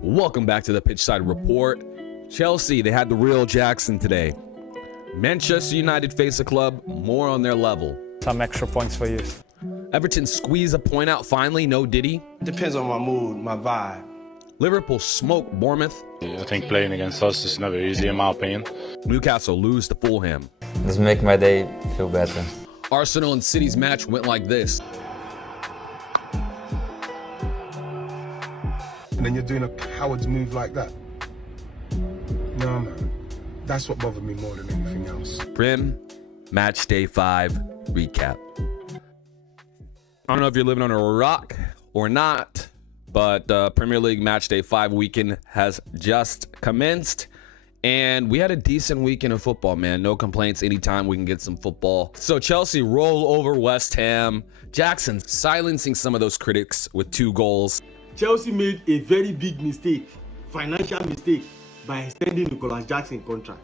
Welcome back to the Pitchside Report. Chelsea, they had the real Jackson today. Manchester United face a club more on their level. Some extra points for you. Everton squeeze a point out finally, no Diddy. Depends on my mood, my vibe. Liverpool smoke Bournemouth. I think playing against us is never easy in my opinion. Newcastle lose to Fulham. Just make my day feel better. Arsenal and City's match went like this. And then you're doing a coward's move like that. No, man. That's what bothered me more than anything else. Prem Matchday 5 recap. I don't know if you're living on a rock or not, but Premier League Matchday 5 weekend has just commenced. And we had a decent weekend of football, man. No complaints anytime we can get some football. So Chelsea roll over West Ham. Jackson silencing some of those critics with 2 goals. Chelsea made a very big mistake, financial mistake, by extending Nicolas Jackson's contract.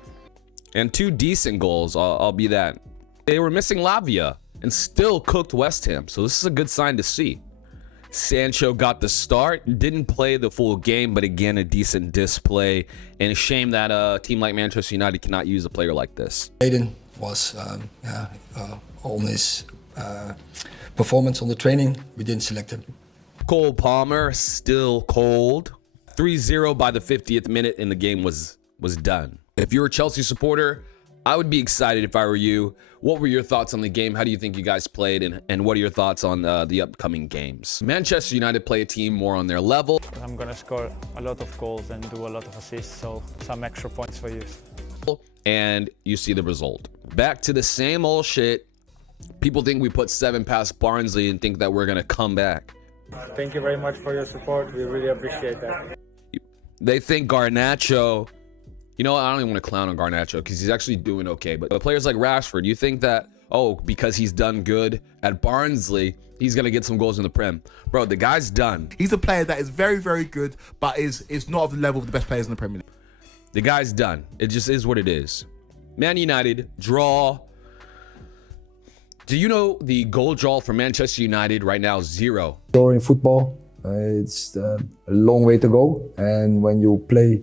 And 2 decent goals, I'll be that. They were missing Lavia and still cooked West Ham. So this is a good sign to see. Sancho got the start, didn't play the full game, but again, a decent display. And a shame that a team like Manchester United cannot use a player like this. Aiden was on his performance on the training. We didn't select him. Cole Palmer still cold. 3-0 by the 50th minute and the game was done. If you're a Chelsea supporter, I would be excited if I were you. What were your thoughts on the game? How do you think you guys played? And what are your thoughts on the upcoming games? Manchester United play a team more on their level. I'm going to score a lot of goals and do a lot of assists, so some extra points for you. And you see the result. Back to the same old shit. People think we put 7 past Barnsley and think that we're going to come back. Thank you very much for your support. We really appreciate that. They think Garnacho, you know, I don't even want to clown on Garnacho because he's actually doing okay. But players like Rashford, you think that, oh, because he's done good at Barnsley, he's going to get some goals in the Prem. Bro, the guy's done. He's a player that is very, very good, but is not of the level of the best players in the Premier League. The guy's done. It just is what it is. Man United, draw. Do you know the goal draw for Manchester United right now? 0. In football, it's a long way to go. And when you play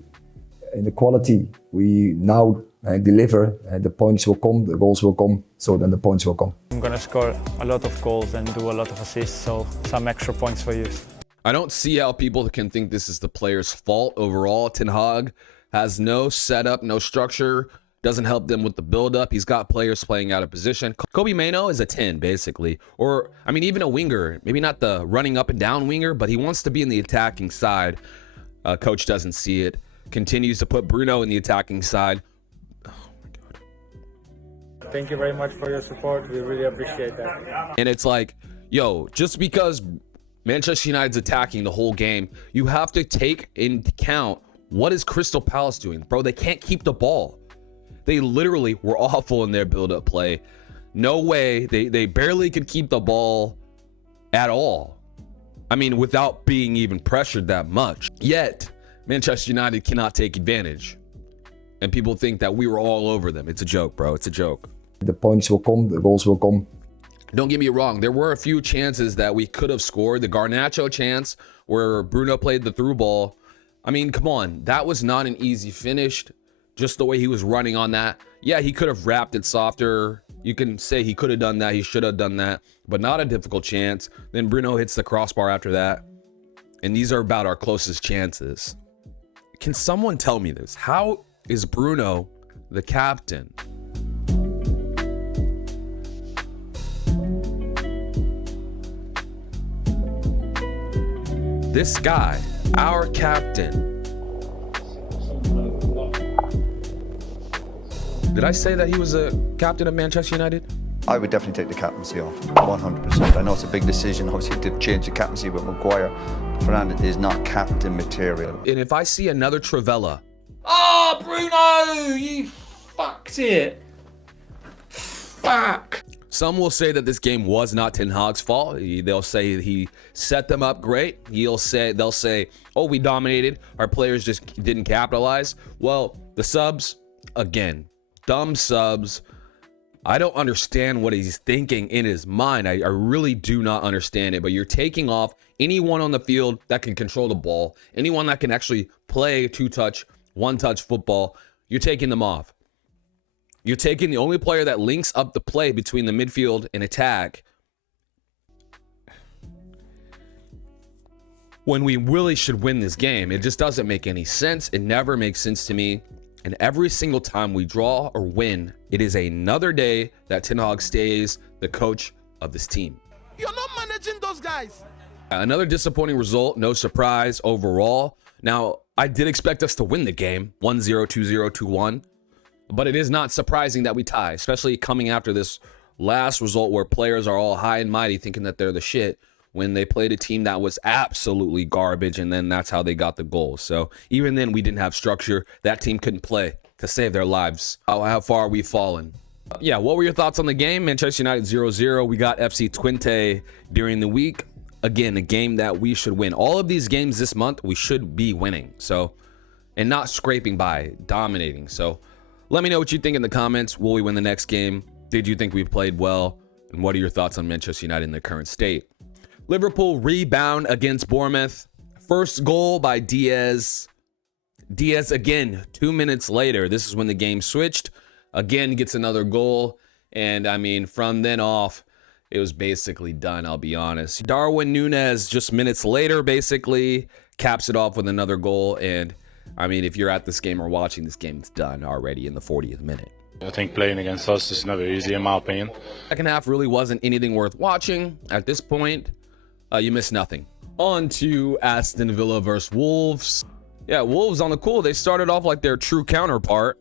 in the quality we now deliver, the points will come, the goals will come, so then the points will come. I'm going to score a lot of goals and do a lot of assists, so some extra points for you. I don't see how people can think this is the player's fault overall. Ten Hag has no setup, no structure, doesn't help them with the build-up. He's got players playing out of position. Kobe Mainoo is a 10, basically. Or, I mean, even a winger. Maybe not the running up and down winger, but he wants to be in the attacking side. Coach doesn't see it. Continues to put Bruno in the attacking side. Oh, my God. Thank you very much for your support. We really appreciate that. And it's like, yo, just because Manchester United's attacking the whole game, you have to take into account what is Crystal Palace doing. Bro, they can't keep the ball. They literally were awful in their build-up play. No way. They barely could keep the ball at all. I mean, without being even pressured that much. Yet, Manchester United cannot take advantage. And people think that we were all over them. It's a joke, bro. It's a joke. The points will come, the goals will come. Don't get me wrong. There were a few chances that we could have scored. The Garnacho chance where Bruno played the through ball. I mean, come on. That was not an easy finish. Just the way he was running on that. Yeah, he could have wrapped it softer. You can say he could have done that. He should have done that. But not a difficult chance. Then Bruno hits the crossbar after that. And these are about our closest chances. Can someone tell me this? How is Bruno the captain? This guy, our captain. Did I say that he was a captain of Manchester United? I would definitely take the captaincy off, 100%. I know it's a big decision, obviously, to change the captaincy with Maguire. Fernandes is not captain material. And if I see another Travella. Oh, Bruno, you fucked it. Fuck. Some will say that this game was not Ten Hag's fault. They'll say he set them up great. They'll say, oh, we dominated. Our players just didn't capitalize. Well, the subs, again, dumb subs. I don't understand what he's thinking in his mind. I really do not understand it. But you're taking off anyone on the field that can control the ball, anyone that can actually play two-touch, one-touch football. You're taking them off. You're taking the only player that links up the play between the midfield and attack, when we really should win this game. It just doesn't make any sense. It never makes sense to me. And every single time we draw or win, it is another day that Ten Hag stays the coach of this team. You're not managing those guys. Another disappointing result, no surprise overall. Now, I did expect us to win the game, 1-0, 2-0, 2-1. But it is not surprising that we tie, especially coming after this last result where players are all high and mighty thinking that they're the shit when they played a team that was absolutely garbage, and then that's how they got the goal. So even then, we didn't have structure. That team couldn't play to save their lives. How far we've fallen. Yeah, what were your thoughts on the game? Manchester United 0-0. We got FC Twente during the week. Again, a game that we should win. All of these games this month, we should be winning. So, and not scraping by, dominating. So let me know what you think in the comments. Will we win the next game? Did you think we played well? And what are your thoughts on Manchester United in their current state? Liverpool rebound against Bournemouth. First goal by Diaz. Diaz again, 2 minutes later. This is when the game switched. Again, gets another goal. And I mean, from then off, it was basically done, I'll be honest. Darwin Núñez just minutes later, basically, caps it off with another goal. And I mean, if you're at this game or watching this game, it's done already in the 40th minute. I think playing against us is never easy, in my opinion. Second half really wasn't anything worth watching at this point. You missed nothing. On to Aston Villa versus Wolves. Yeah, Wolves on the cool. They started off like their true counterpart.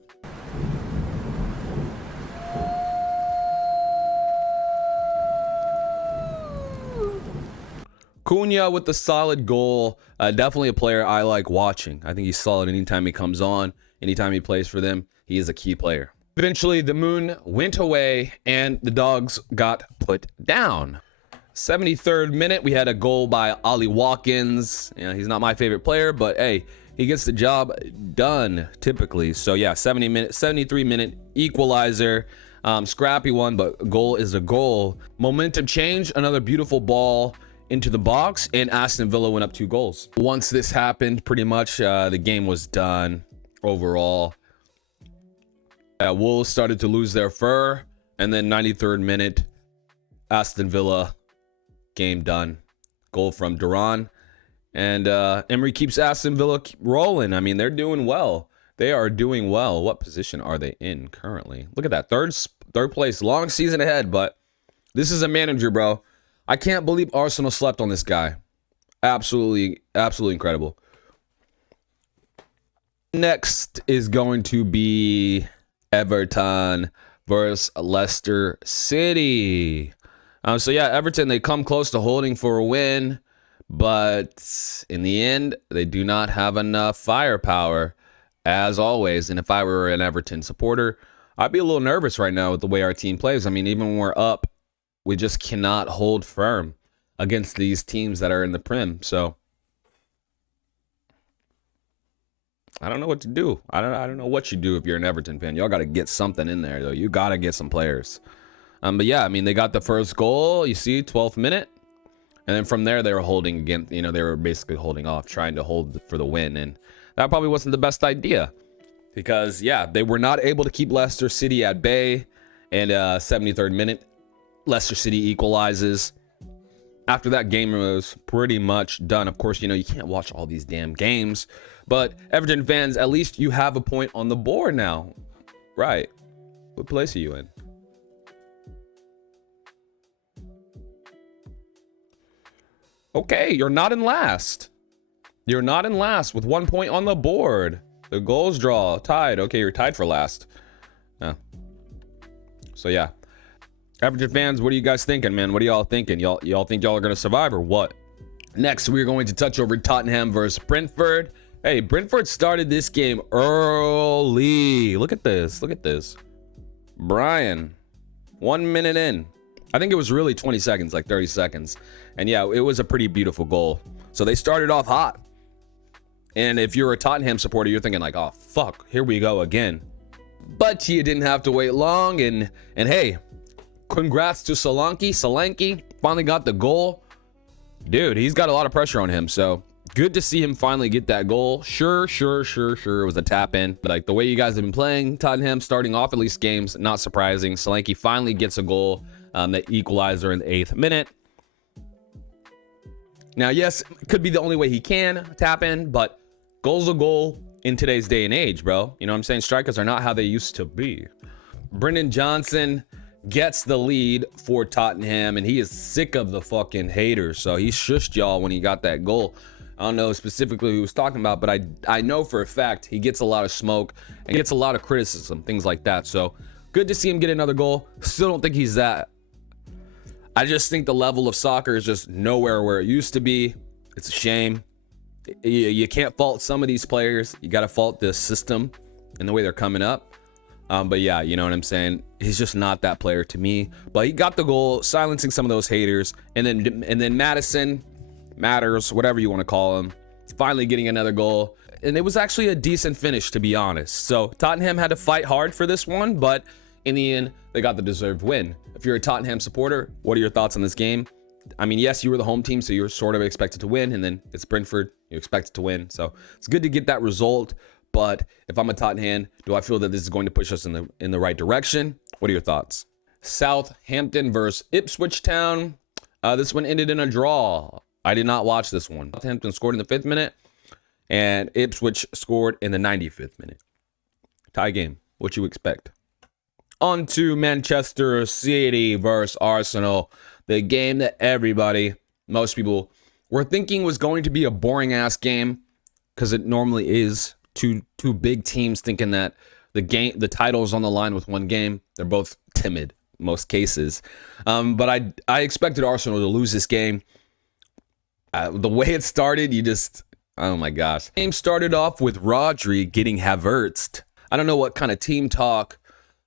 Cunha with the solid goal. Definitely a player I like watching. I think he's solid anytime he comes on, anytime he plays for them. He is a key player. Eventually, the moon went away and the dogs got put down. 73rd minute, we had a goal by Ollie Watkins. You know, he's not my favorite player, but hey, he gets the job done typically. So yeah, 73-minute equalizer. Scrappy one, but goal is a goal. Momentum change, another beautiful ball into the box, and Aston Villa went up 2 goals. Once this happened, pretty much the game was done overall. Wolves started to lose their fur, and then 93rd minute, Aston Villa, game done. Goal from Duran, and Emery keeps Aston Villa rolling. I mean, they're doing well. They are doing well. What position are they in currently? Look at that, third place. Long season ahead, but this is a manager, bro. I can't believe Arsenal slept on this guy. Absolutely incredible. Next is going to be Everton versus Leicester City. So yeah, Everton, they come close to holding for a win, but in the end, they do not have enough firepower, as always. And if I were an Everton supporter, I'd be a little nervous right now with the way our team plays. I mean, even when we're up, we just cannot hold firm against these teams that are in the Prem. So I don't know what to do. I don't know what you do if you're an Everton fan. Y'all got to get something in there, though. You got to get some players. But yeah, I mean, they got the first goal, you see, 12th minute. And then from there, they were holding again. You know, they were basically holding off, trying to hold for the win. And that probably wasn't the best idea because, yeah, they were not able to keep Leicester City at bay. And 73rd minute, Leicester City equalizes. After that game was pretty much done. Of course, you know, you can't watch all these damn games. But Everton fans, at least you have a point on the board now. Right. What place are you in? Okay, you're not in last. You're not in last with 1 point on the board. The goals draw, tied. Okay, you're tied for last. Yeah. So yeah. Everton fans, what are you guys thinking, man? What are y'all thinking? Y'all think y'all are going to survive or what? Next, we're going to touch over Tottenham versus Brentford. Hey, Brentford started this game early. Look at this. Look at this. Brian, 1 minute in. I think it was really 20 seconds, like 30 seconds. And yeah, it was a pretty beautiful goal. So they started off hot. And if you're a Tottenham supporter, you're thinking like, oh, fuck, here we go again. but you didn't have to wait long. And hey, congrats to Solanke. Solanke finally got the goal. Dude, he's got a lot of pressure on him. So good to see him finally get that goal. Sure. It was a tap in. But like the way you guys have been playing, Tottenham starting off at least games, not surprising. Solanke finally gets a goal, the equalizer in the 8th minute. Now, yes, it could be the only way he can tap in, but goal's a goal in today's day and age, bro. You know what I'm saying? Strikers are not how they used to be. Brendan Johnson gets the lead for Tottenham, and he is sick of the fucking haters. So he shushed y'all when he got that goal. I don't know specifically who he was talking about, but I know for a fact he gets a lot of smoke and gets a lot of criticism, things like that. So good to see him get another goal. Still don't think he's that. I just think the level of soccer is just nowhere where it used to be. It's a shame. You can't fault some of these players. You got to fault the system and the way they're coming up. But yeah, you know what I'm saying? He's just not that player to me. But he got the goal, silencing some of those haters. And then Madison, Matters, whatever you want to call him, finally getting another goal. And it was actually a decent finish, to be honest. So Tottenham had to fight hard for this one, but in the end, they got the deserved win. If you're a Tottenham supporter, what are your thoughts on this game? I mean, yes, you were the home team, so you're sort of expected to win, and then it's Brentford, you expect to win. So it's good to get that result. But if I'm a Tottenham, do I feel that this is going to push us in the right direction? What are your thoughts? Southampton versus Ipswich Town. This one ended in a draw. I did not watch this one. Southampton scored in the 5th minute, and Ipswich scored in the 95th minute. Tie game. What you expect? On to Manchester City versus Arsenal. The game that most people were thinking was going to be a boring ass game, because it normally is. Two big teams thinking that the title's on the line with one game. They're both timid in most cases. But I expected Arsenal to lose this game. The way it started, oh my gosh. Game started off with Rodri getting Havertzed. I don't know what kind of team talk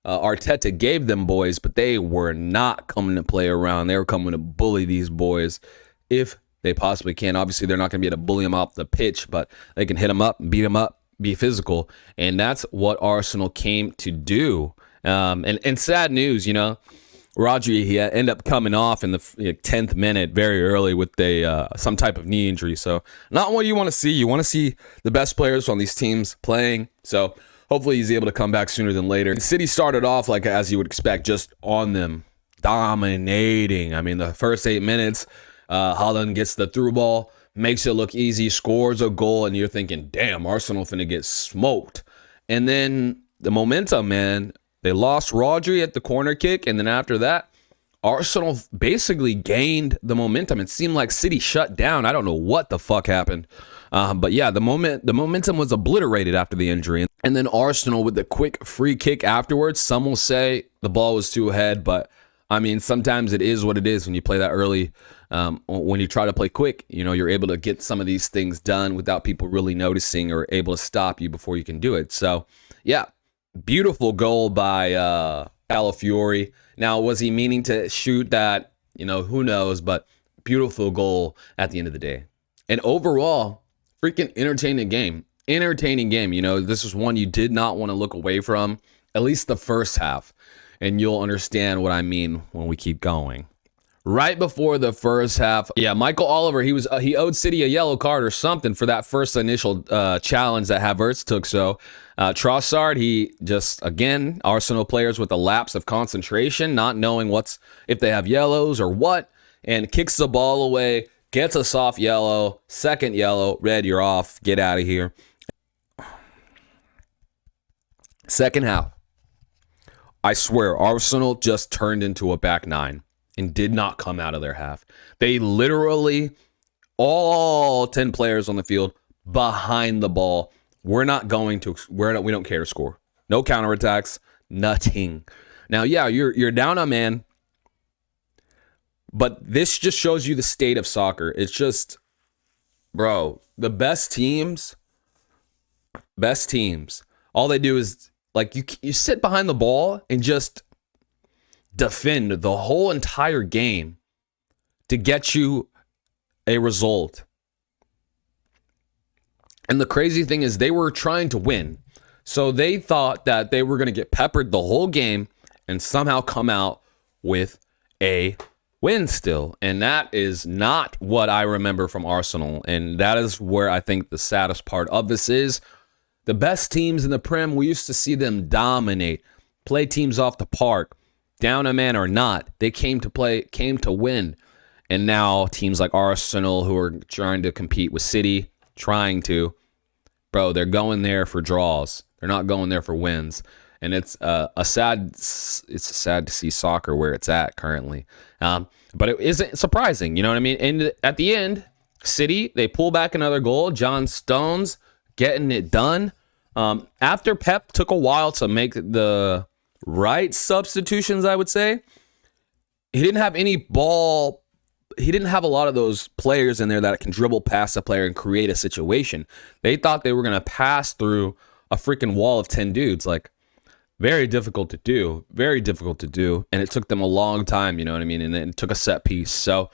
Arteta gave them boys, but they were not coming to play around. They were coming to bully these boys if they possibly can. Obviously, they're not going to be able to bully them off the pitch, but they can hit them up, beat them up, be physical. And that's what Arsenal came to do. And sad news, Rodri, he ended up coming off in the 10th minute very early with some type of knee injury. So not what you want to see. You want to see the best players on these teams playing. So hopefully he's able to come back sooner than later. City started off like as you would expect, just on them, dominating. I mean, the first 8 minutes, Haaland gets the through ball, makes it look easy, scores a goal, and you're thinking, damn, Arsenal finna get smoked. And then the momentum, man, they lost Rodri at the corner kick, and then after that, Arsenal basically gained the momentum. It seemed like City shut down. I don't know what the fuck happened. But yeah, the momentum was obliterated after the injury. And then Arsenal with the quick free kick afterwards. Some will say the ball was too ahead, but I mean, sometimes it is what it is when you play that early. When you try to play quick, you're able to get some of these things done without people really noticing or able to stop you before you can do it. So yeah, beautiful goal by Calafiori. Now, was he meaning to shoot that? Who knows, but beautiful goal at the end of the day. And overall, freaking entertaining game. This is one you did not want to look away from, at least the first half. And you'll understand what I mean when we keep going. Right before the first half, yeah, Michael Oliver, he owed City a yellow card or something for that first initial challenge that Havertz took. So Trossard, he just, again, Arsenal players with a lapse of concentration, not knowing if they have yellows or what, and kicks the ball away, gets a soft yellow, second yellow, red, you're off, get out of here. Second half, I swear, Arsenal just turned into a back nine and did not come out of their half. They literally, all 10 players on the field behind the ball. We don't care to score. No counterattacks, nothing. Now, yeah, you're down a man, but this just shows you the state of soccer. It's just, bro, the best teams, all they do is, like, you sit behind the ball and just defend the whole entire game to get you a result. And the crazy thing is they were trying to win. So they thought that they were going to get peppered the whole game and somehow come out with a win still. And that is not what I remember from Arsenal. And that is where I think the saddest part of this is. The best teams in the Prem, we used to see them dominate, play teams off the park, down a man or not. They came to win. And now teams like Arsenal, who are trying to compete with City, they're going there for draws. They're not going there for wins. And it's sad to see soccer where it's at currently. But it isn't surprising, you know what I mean? And at the end, City, they pull back another goal. John Stones getting it done. After Pep took a while to make the right substitutions, I would say. He didn't have any ball. He didn't have a lot of those players in there that can dribble past a player and create a situation. They thought they were going to pass through a freaking wall of 10 dudes. Like, very difficult to do. Very difficult to do. And it took them a long time, you know what I mean? And it took a set piece. So,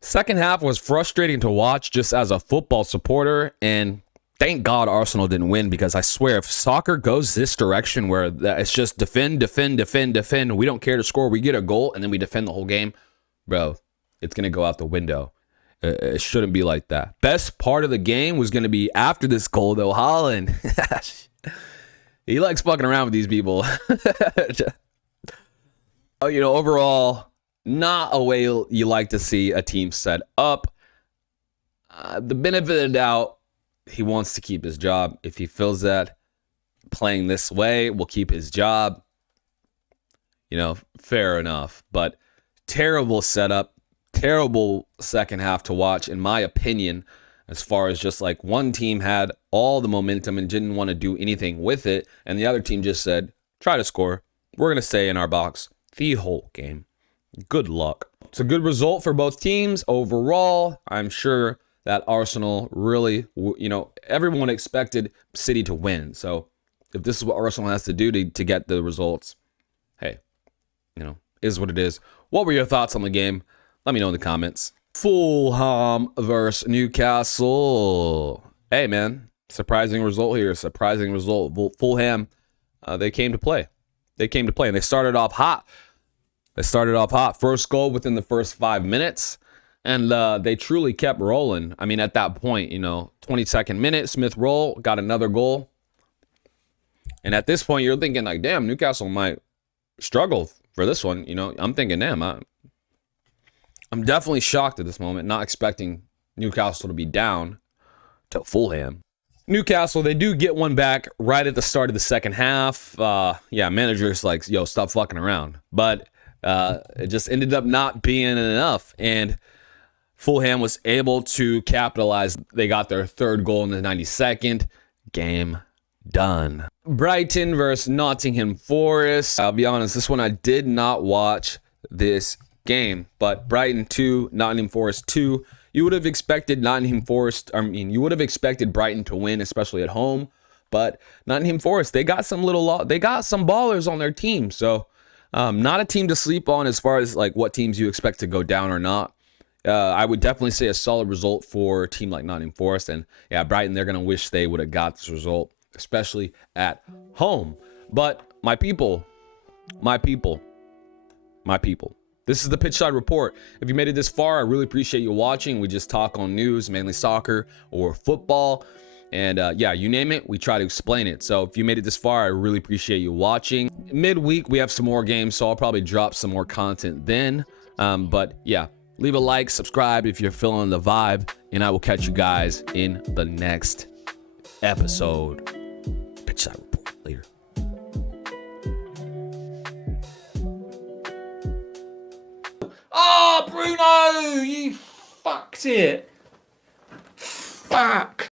second half was frustrating to watch just as a football supporter. And thank God Arsenal didn't win, because I swear if soccer goes this direction where it's just defend, we don't care to score, we get a goal, and then we defend the whole game, bro, it's going to go out the window. It shouldn't be like that. Best part of the game was going to be after this goal, though. Haaland. He likes fucking around with these people. Overall, not a way you like to see a team set up. The benefit of the doubt, he wants to keep his job. If he feels that playing this way will keep his job, fair enough. But terrible setup, terrible second half to watch, in my opinion, as far as just like one team had all the momentum and didn't want to do anything with it, and the other team just said, try to score. We're going to stay in our box the whole game. Good luck. It's a good result for both teams overall. I'm sure that Arsenal really, everyone expected City to win. So if this is what Arsenal has to do to get the results, hey, is what it is. What were your thoughts on the game? Let me know in the comments. Fulham versus Newcastle. Hey, man, surprising result here. Surprising result. Fulham, they came to play. And they started off hot. First goal within the first 5 minutes. And they truly kept rolling. I mean, at that point, 22nd minute, Smith Rowe got another goal. And at this point, you're thinking like, damn, Newcastle might struggle for this one. I'm thinking, damn, I'm definitely shocked at this moment, not expecting Newcastle to be down to Fulham. Newcastle, they do get one back right at the start of the second half. Manager's like, yo, stop fucking around. But it just ended up not being enough. And Fulham was able to capitalize. They got their third goal in the 92nd. Game done. Brighton versus Nottingham Forest. I'll be honest, this one I did not watch this game, but Brighton 2, Nottingham Forest 2. You would have expected Brighton to win, especially at home. But Nottingham Forest, they got some ballers on their team. So not a team to sleep on as far as like what teams you expect to go down or not. I would definitely say a solid result for a team like Nottingham Forest. And yeah, Brighton, they're going to wish they would have got this result, especially at home. But my people, this is the Pitchside Report. If you made it this far, I really appreciate you watching. We just talk on news, mainly soccer or football. And you name it, we try to explain it. So if you made it this far, I really appreciate you watching. Midweek, we have some more games, so I'll probably drop some more content then. But yeah, leave a like, subscribe if you're feeling the vibe, and I will catch you guys in the next episode. Pitchside Report later. Oh, Bruno, you fucked it. Fuck.